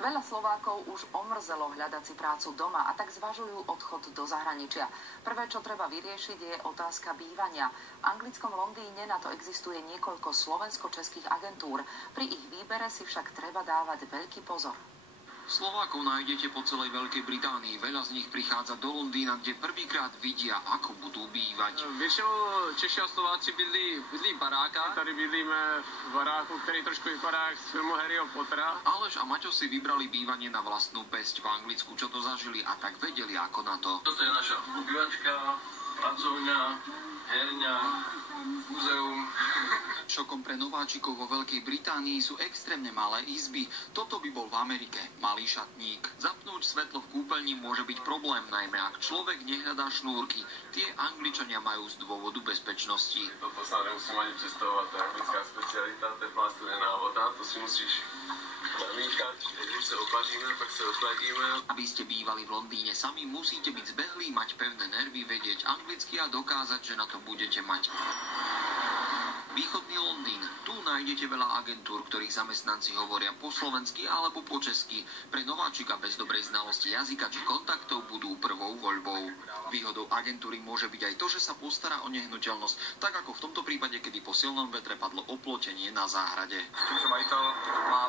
Veľa Slovákov už omrzelo hľadať si prácu doma a tak zvažujú odchod do zahraničia. Prvé, čo treba vyriešiť, je otázka bývania. V anglickom Londýne na to existuje niekoľko slovensko-českých agentúr. Pri ich výbere si však treba dávať veľký pozor. Slovákov nájdete po celej Veľkej Británii. Veľa z nich prichádza do Londýna, kde prvýkrát vidia, ako budú bývať. Většinou Češi a Slováci bydlí v barákách. Tady bydlíme v baráku, který trošku vypadá jak z filmu Harryho Pottera. Aleš a Maťo si vybrali bývanie na vlastnú pesť v Anglicku, čo to zažili a tak vedeli, ako na to. Toto je naša obývačka, pracovňa, herňa, múzeum. Šokom pre nováčikov vo Veľkej Británii sú extrémne malé izby. Toto by bol v Amerike malý šatník. Zapnúť svetlo v kúpeľni môže byť problém, najmä ak človek nehľadá šnúrky. Tie Angličania majú z dôvodu bezpečnosti. Toto sa nemusím ani představovat, to je anglická specialita, teplá studená voda, to si musíš namíchať. Když se opaříme, pak se ochladíme. Aby ste bývali v Londýne sami, musíte byť zbehlí, mať pevné nervy, vedieť anglicky a dokázať, že na to budete mať. Východný Londýn. Tu nájdete veľa agentúr, ktorých zamestnanci hovoria po slovensky alebo po česky. Pre nováčika bez dobrej znalosti jazyka či kontaktov budú prvou voľbou. Výhodou agentúry môže byť aj to, že sa postará o nehnuteľnosť, tak ako v tomto prípade, kedy po silnom vetre padlo oplotenie na záhrade. Že majitel má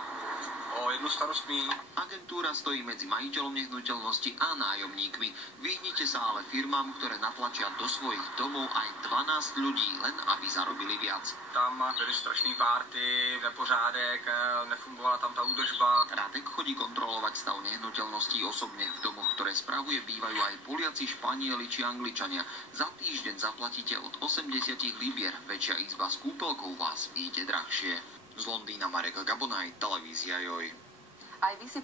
o jednu starost míň. Agentúra stojí medzi majiteľom nehnuteľnosti a nájomníkmi. Vyhnite sa ale firmám, ktoré natlačia do svojich domov aj 12 ľudí, len aby zarobili viac. Tam byly strašný párty, nepořádek, nefungovala tam ta údržba. Radek chodí kontrolovať stav nehnuteľností osobne. V domoch, ktoré spravuje, bývajú aj Poliaci, Španieli či Angličania. Za týždeň zaplatíte od 80 libier. Väčšia izba s kúpeľkou vás vyjde drahšie. Z Londýna Marek Gabonaj, televízia Joj. Aj vy si